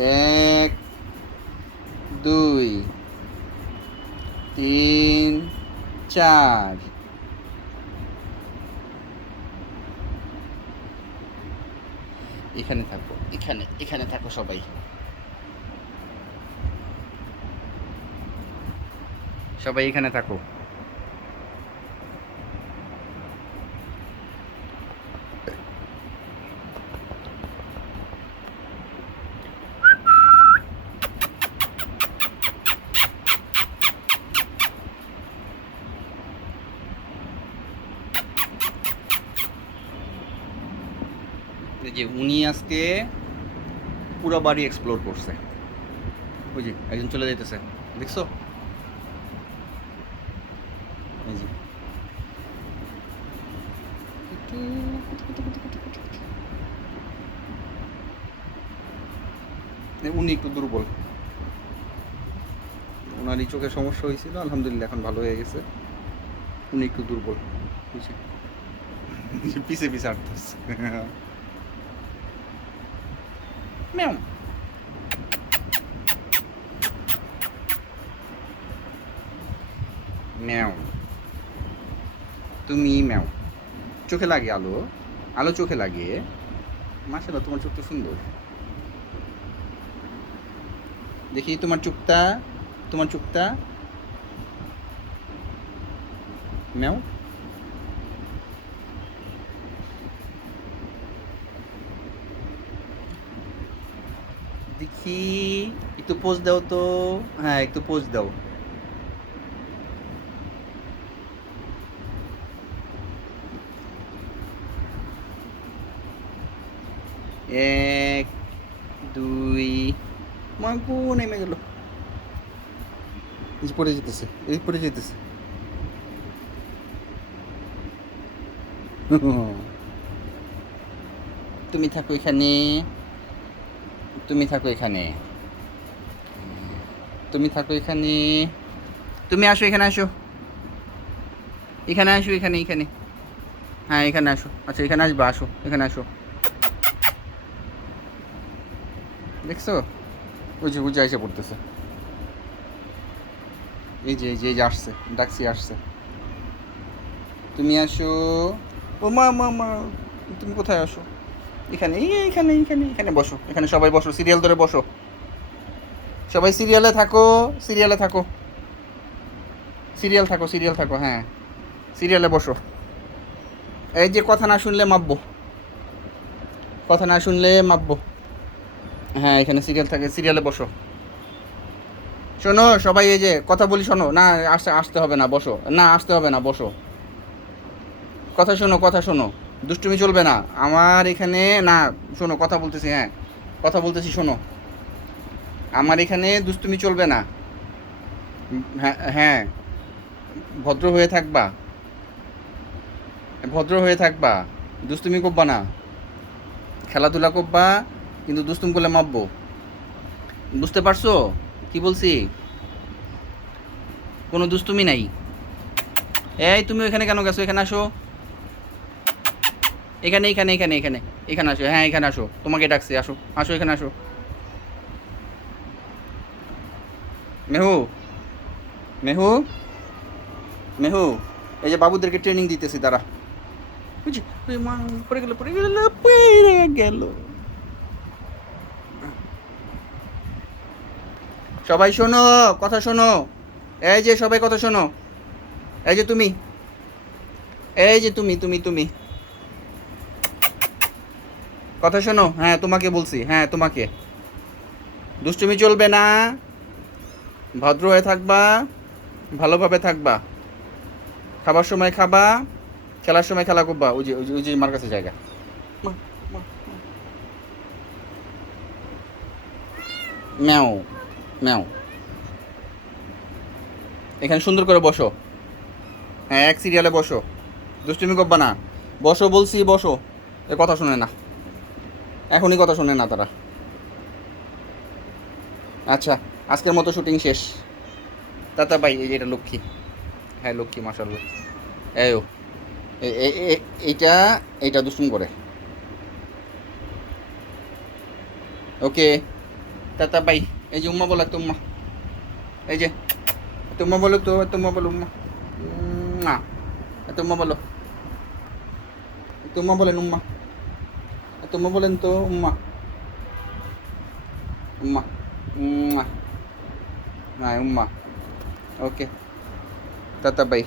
এক, দুই, তিন, চার। এখানে থাকো, এখানে এখানে থাকো সবাই, সবাই এখানে থাকো। এই যে উনি আজকে পুরো বাড়ি এক্সপ্লোর করছে। ওই যে একজন চলে যেতেছে, দেখছো? এই যে উনি একটু দুর্বল, ওনারই চোখে সমস্যা হয়েছিল, আলহামদুলিল্লাহ এখন ভালো হয়ে গেছে। উনি একটু দুর্বল, বুঝছি। পিছে পিছে হাঁটতেছে। ম্যাম, ম্যাও, তুমি ম্যাও। চোখে লাগে আলো, আলো চোখে লাগে। মাশাআল্লাহ, তোমার চোখ তো সুন্দর। দেখি তোমার চোখটা, তোমার চোখটা। ম্যাও, দেখি একটু পোজ দাও তো। হ্যাঁ, একটু পোজ দাও। এক, দুই, মাগো নেমে গেল। এই যে পড়ে যেতেছে, এই পড়ে যেতেছে। তুমি থাকো এখানে, তুমি থাকো এখানে, তুমি থাকো এখানে। তুমি আসো, এখানে আসো, এখানে আসো, এখানে এখানে। হ্যাঁ, এখানে আসো। আচ্ছা, এখানে আসবা, আসো, এখানে আসো। দেখছো? ওই যে ওই যে এসে পড়তেছে। এই যে এই যে এই যে আসছে, ডাকছি আসছে। তুমি আসো। ও মা মা মা, তুমি কোথায় আসো? এখানে, এখানে এখানে এখানে বসো, এখানে সবাই বসো, সিরিয়াল ধরে বসো। সবাই সিরিয়ালে থাকো, সিরিয়ালে থাকো, সিরিয়াল থাকো, সিরিয়াল থাকো, হ্যাঁ, সিরিয়ালে বসো। এই যে কথা না শুনলে মাপবো, কথা না শুনলে মাপবো। হ্যাঁ, এখানে সিরিয়াল থাকে, সিরিয়ালে বসো। শোনো সবাই, এই যে কথা বলি, শোনো না। আসতে আসতে হবে না, বসো না, আসতে হবে না, বসো। কথা শোনো, কথা শোনো। দুষ্টুমি চলবে না আমার এখানে। না, শোনো, কথা বলতেছি, হ্যাঁ, কথা বলতেছি, শোনো। আমার এখানে দুষ্টুমি চলবে না। হ্যাঁ হ্যাঁ, ভদ্র হয়ে থাকবা, ভদ্র হয়ে থাকবা, দুষ্টুমি করবা না। খেলাধুলা করবা, কিন্তু দুষ্টুম করলে মাপবো। বুঝতে পারছো কি বলছি? কোনো দুষ্টুমি নাই। এই তুমি এখানে কেন গেছো? এখানে আসো, এখানে এখানে এখানে এখানে এখানে আসো। হ্যাঁ, এখানে আসো, তোমাকে ডাকছি, আসো আসো, এখানে আসো। মেহু, মেহু, মেহু, এই যে বাবুদেরকে ট্রেনিং দিতেছি, দাঁড়া। বুঝছি, মা, পড়ে গেল, পড়ে গেল, পড়ে গেল। সবাই শোনো, কথা শোনো। এই যে সবাই কথা শোনো। এই যে তুমি, এই যে তুমি তুমি তুমি কথা শোনো। হ্যাঁ, তোমাকে বলছি, হ্যাঁ তোমাকে। দুষ্টুমি চলবে না, ভদ্র হয়ে থাকবা, ভালোভাবে থাকবা। খাবার সময় খাবা, খেলার সময় খেলা করবা। ওই যে ওই যে ওই যে মার কাছে জায়গা। মা, মা, মা। ম্যাও, ম্যাও। এখানে সুন্দর করে বসো। হ্যাঁ, এক সিরিয়ালে বসো, দুষ্টুমি করবা না। বসো বলছি, বসো। এ কথা শুনে না, এখনই কথা শুনে না তারা। আচ্ছা, আজকের মতো শুটিং শেষ। তাতা ভাই, এই যে এটা লক্ষ্মী। হ্যাঁ, লক্ষ্মী, মাশাল্লাহ। এই ও, এইটা, এইটা দুষ্টুম করে। ওকে। Tata bye. এই যে উম্মা বলো, একটা উম্মা। এই যে একটা উম্মা বলো তো, একটা উম্মা বলো, উম্মা। না, একটা উম্মা বলো, একটা উম্মা বলেন, উম্মা। একটা উম্মা বলেন তো, উম্মা। উম্মা। উম্মা। হ্যাঁ, উম্মা। ওকে, টাটা বাই।